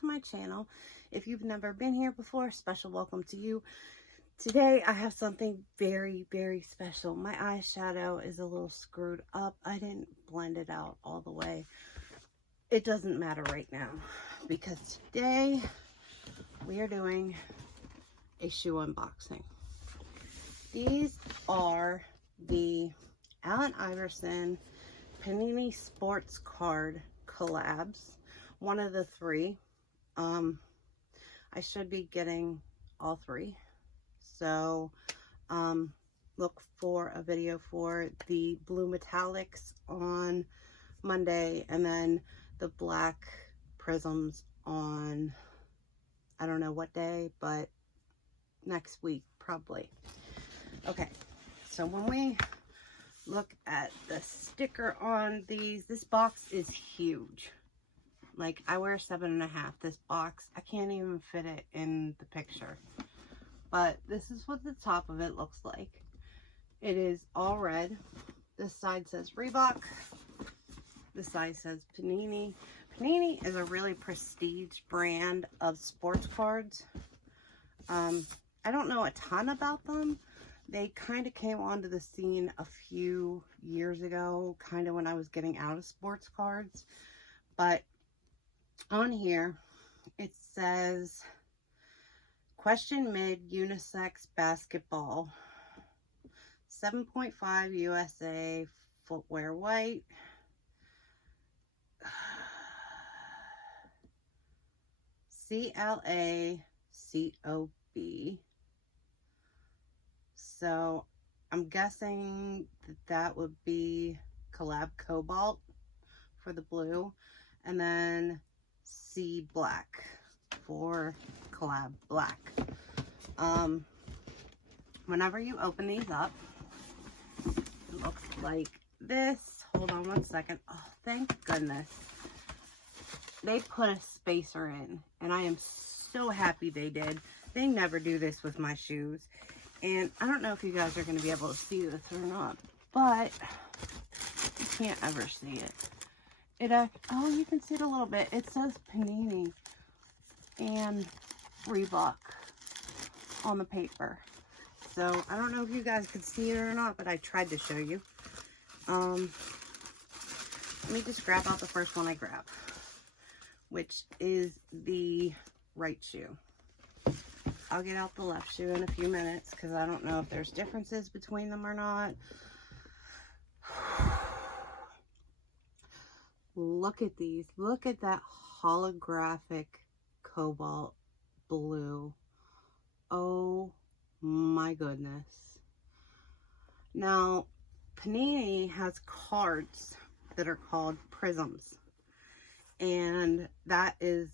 to my channel. If you've never been here before, special welcome to you. Today I have something very, very special. My eyeshadow is a little screwed up. I didn't blend it out all the way. It doesn't matter right now because today we are doing a shoe unboxing. These are the Allen Iverson Panini Sports Card collabs. One of the three. I should be getting all three. So look for a video for the blue metallics on Monday and then the black prisms on, I don't know what day, but next week probably. Okay, so when we look at the sticker on these, this box is huge. Like, I wear 7.5. This box, I can't even fit it in the picture. But this is what the top of it looks like. It is all red. This side says Reebok. This side says Panini. Panini is a really prestige brand of sports cards. I don't know a ton about them. They kind of came onto the scene a few years ago, kind of when I was getting out of sports cards. But on here, it says, question mid unisex basketball, 7.5 USA, footwear white. CLA COB. So I'm guessing that would be Collab Cobalt for the blue, and then C Black for Collab Black. Whenever you open these up, it looks like this. Hold on one second. Oh, thank goodness. They put a spacer in, and I am so happy they did. They never do this with my shoes. And I don't know if you guys are going to be able to see this or not, but you can't ever see it. Oh, you can see it a little bit. It says Panini and Reebok on the paper. So I don't know if you guys could see it or not, but I tried to show you. Let me just grab out the first one I grabbed, which is the right shoe. I'll get out the left shoe in a few minutes because I don't know if there's differences between them or not. Look at these. Look at that holographic cobalt blue. Oh my goodness. Now, Panini has cards that are called prisms. And that is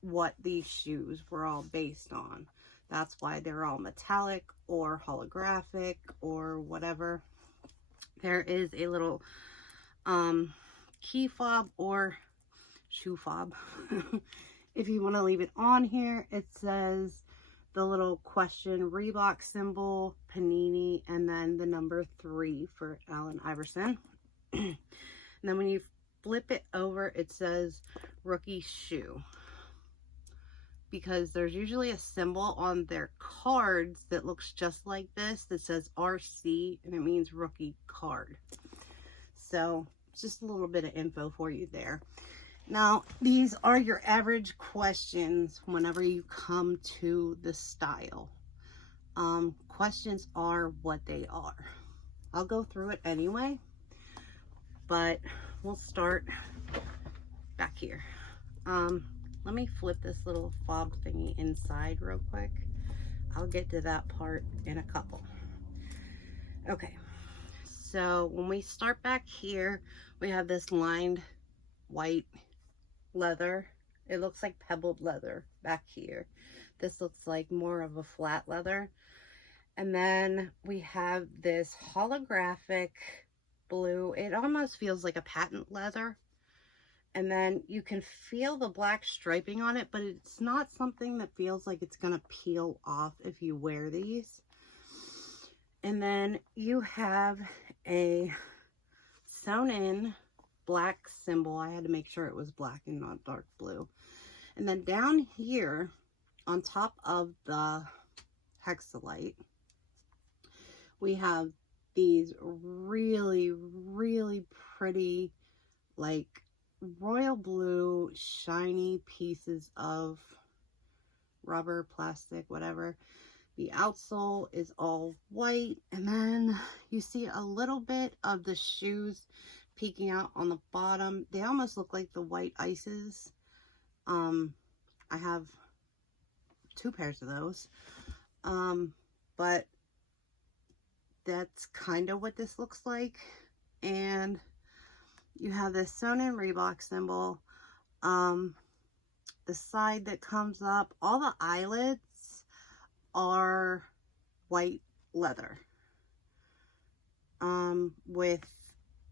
what these shoes were all based on. That's why they're all metallic or holographic or whatever. There is a little key fob or shoe fob. If you want to leave it on here, it says the little question Reebok symbol, Panini, and then the number 3 for Allen Iverson. And then when you flip it over, it says rookie shoe, because there's usually a symbol on their cards that looks just like this that says RC, and it means rookie card. So just a little bit of info for you there. Now, these are your average questions whenever you come to the style. Questions are what they are. I'll go through it anyway, but we'll start back here. Let me flip this little fob thingy inside real quick. I'll get to that part in a couple. Okay, so when we start back here, we have this lined white leather. It looks like pebbled leather back here. This looks like more of a flat leather. And then we have this holographic blue. It almost feels like a patent leather. And then you can feel the black striping on it, but it's not something that feels like it's going to peel off if you wear these. And then you have a sewn in black symbol. I had to make sure it was black and not dark blue. And then down here on top of the hexalite, we have these really, really pretty, like royal blue, shiny pieces of rubber, plastic, whatever. The outsole is all white, and then you see a little bit of the shoes peeking out on the bottom. They almost look like the white ices. I have 2 pairs of those. But that's kind of what this looks like. And you have this sewn in Reebok symbol. The side that comes up, all the eyelets are white leather with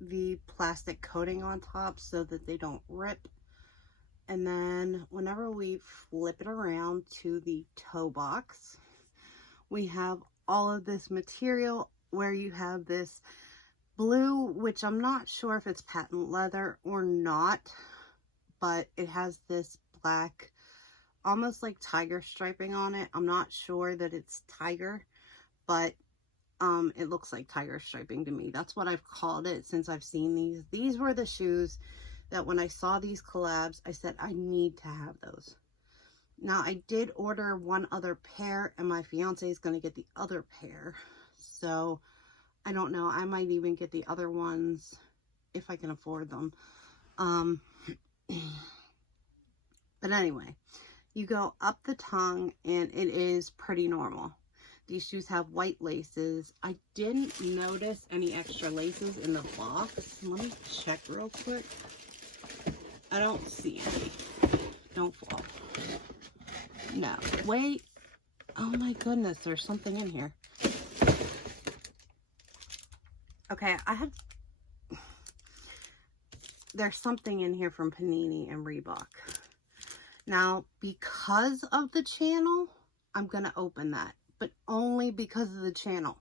the plastic coating on top so that they don't rip. And then whenever we flip it around to the toe box, we have all of this material where you have this blue, which I'm not sure if it's patent leather or not, but it has this black, almost like tiger striping on it. I'm not sure that it's tiger, but it looks like tiger striping to me. That's what I've called it since I've seen these. These were the shoes that when I saw these collabs, I said, I need to have those. Now, I did order 1 other pair, and my fiance is going to get the other pair. So, I don't know. I might even get the other ones if I can afford them. But anyway, you go up the tongue, and it is pretty normal. These shoes have white laces. I didn't notice any extra laces in the box. Let me check real quick. I don't see any. Don't fall. No. Wait. Oh my goodness, there's something in here. Okay, there's something in here from Panini and Reebok. Now, because of the channel, I'm going to open that. But only because of the channel.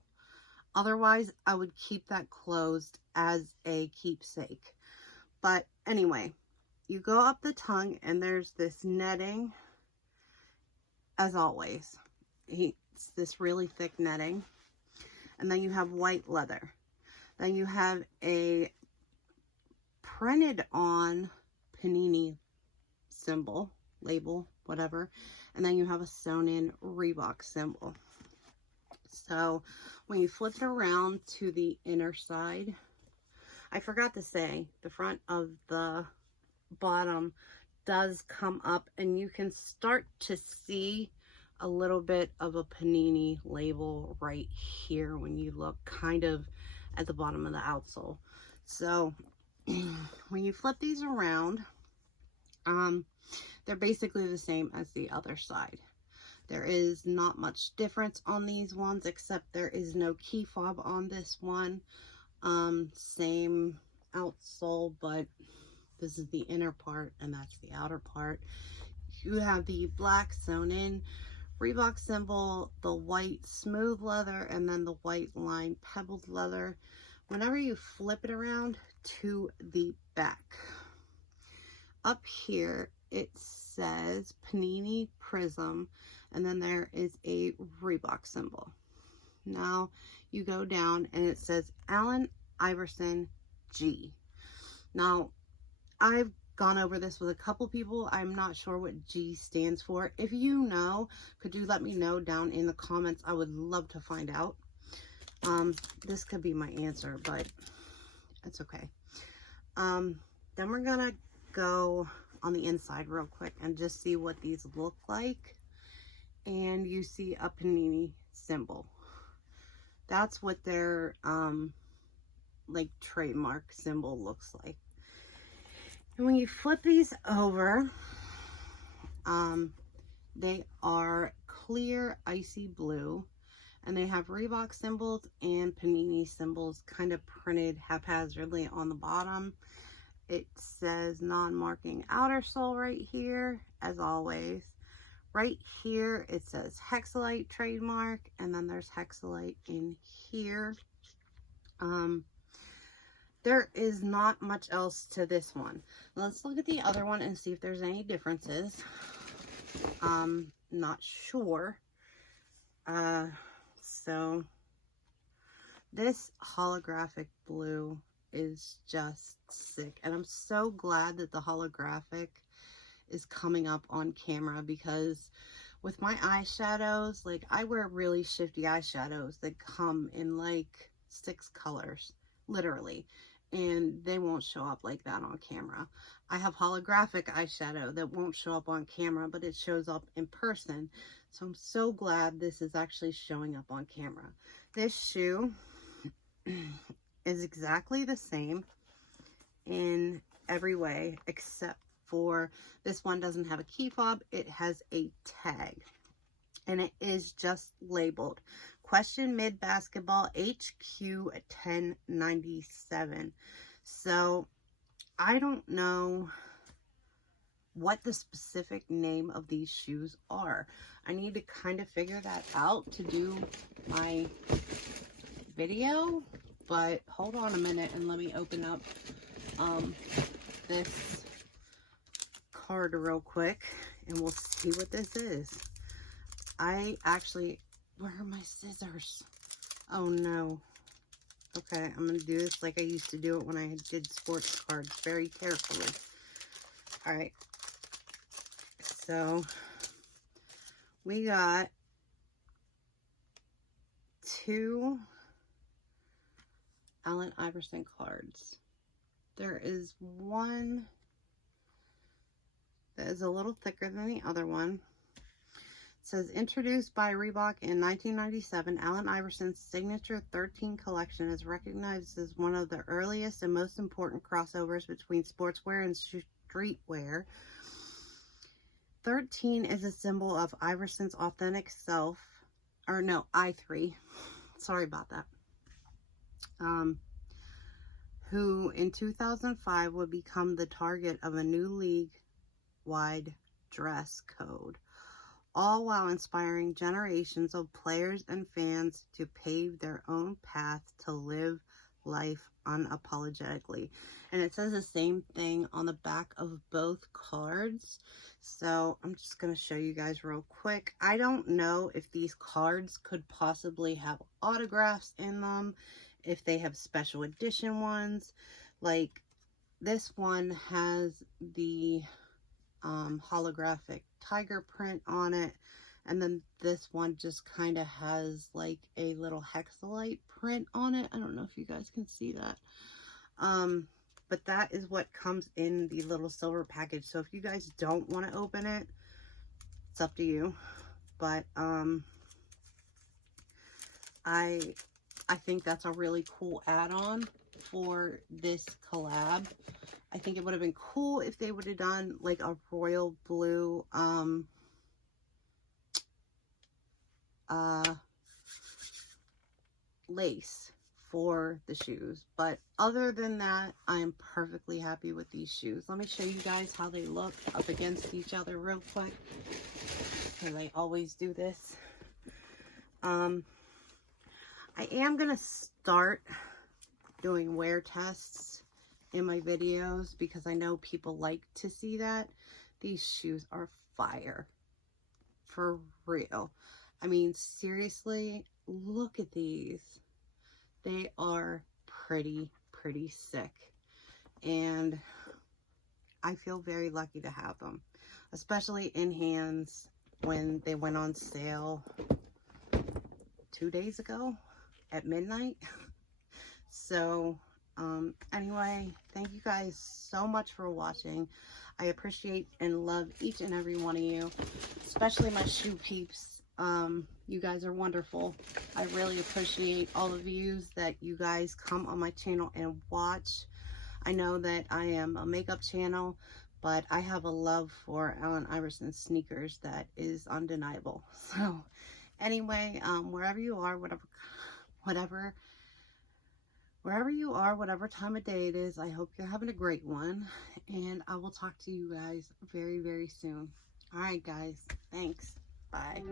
Otherwise, I would keep that closed as a keepsake. But anyway, you go up the tongue and there's this netting, as always. It's this really thick netting. And then you have white leather. Then you have a printed on Panini symbol, label, whatever. And then you have a sewn in Reebok symbol. So when you flip it around to the inner side, I forgot to say, the front of the bottom does come up and you can start to see a little bit of a Panini label right here when you look kind of at the bottom of the outsole. So when you flip these around, they're basically the same as the other side. There is not much difference on these ones, except there is no key fob on this one. Same outsole, but this is the inner part and that's the outer part. You have the black sewn in Reebok symbol, the white smooth leather, and then the white line pebbled leather. Whenever you flip it around to the back, up here it says Panini Prizm, and then there is a Reebok symbol. Now you go down and it says Allen Iverson G. Now I've gone over this with a couple people. I'm not sure what G stands for. If you know, could you let me know down in the comments? I would love to find out. This could be my answer, but it's okay. Then we're gonna go on the inside real quick and just see what these look like. And you see a Panini symbol. That's what their like trademark symbol looks like. And when you flip these over, they are clear icy blue, and they have Reebok symbols and Panini symbols kind of printed haphazardly on the bottom. It says non-marking outer sole right here, as always. Right here, it says Hexalite trademark, and then there's Hexalite in here. There is not much else to this one. Let's look at the other one and see if there's any differences. Not sure. So this holographic blue is just sick, and I'm so glad that the holographic is coming up on camera, because with my eyeshadows, like, I wear really shifty eyeshadows that come in like 6 colors, literally, and they won't show up like that on camera. I have holographic eyeshadow that won't show up on camera, but it shows up in person. So I'm so glad this is actually showing up on camera. This shoe is exactly the same in every way, except for this one doesn't have a key fob. It has a tag, and it is just labeled Question Mid Basketball HQ 1097. So I don't know what the specific name of these shoes are. I need to kind of figure that out to do my video, but hold on a minute and let me open up this card real quick and we'll see what this is. I actually, where are my scissors? Oh no. Okay, I'm gonna do this like I used to do it when I did sports cards, very carefully. All right, so we got 2 Allen Iverson cards. There is one that is a little thicker than the other one. It says, introduced by Reebok in 1997, Allen Iverson's signature 13 collection is recognized as one of the earliest and most important crossovers between sportswear and streetwear. 13 is a symbol of Iverson's authentic self, or no, I3. Sorry about that. Who in 2005 would become the target of a new league-wide dress code, all while inspiring generations of players and fans to pave their own path to live life unapologetically. And it says the same thing on the back of both cards. So I'm just going to show you guys real quick. I don't know if these cards could possibly have autographs in them, if they have special edition ones. Like this one has the holographic tiger print on it, and then this one just kind of has like a little hexalite print on it. I don't know if you guys can see that, but that is what comes in the little silver package. So if you guys don't want to open it, it's up to you, but I think that's a really cool add-on for this collab. I think it would have been cool if they would have done like a royal blue lace for the shoes. But other than that, I am perfectly happy with these shoes. Let me show you guys how they look up against each other real quick, because I always do this. I am going to start doing wear tests in my videos because I know people like to see that. These shoes are fire. For real. I mean, seriously, look at these. They are pretty sick. And I feel very lucky to have them. Especially in hands when they went on sale 2 days ago at midnight. So anyway, thank you guys so much for watching. I appreciate and love each and every one of you, especially my shoe peeps. You guys are wonderful. I really appreciate all the views that you guys come on my channel and watch. I know that I am a makeup channel, but I have a love for Allen Iverson sneakers that is undeniable. So anyway, wherever you are, wherever you are, whatever time of day it is, I hope you're having a great one, and I will talk to you guys very soon. All right, guys, thanks. Bye.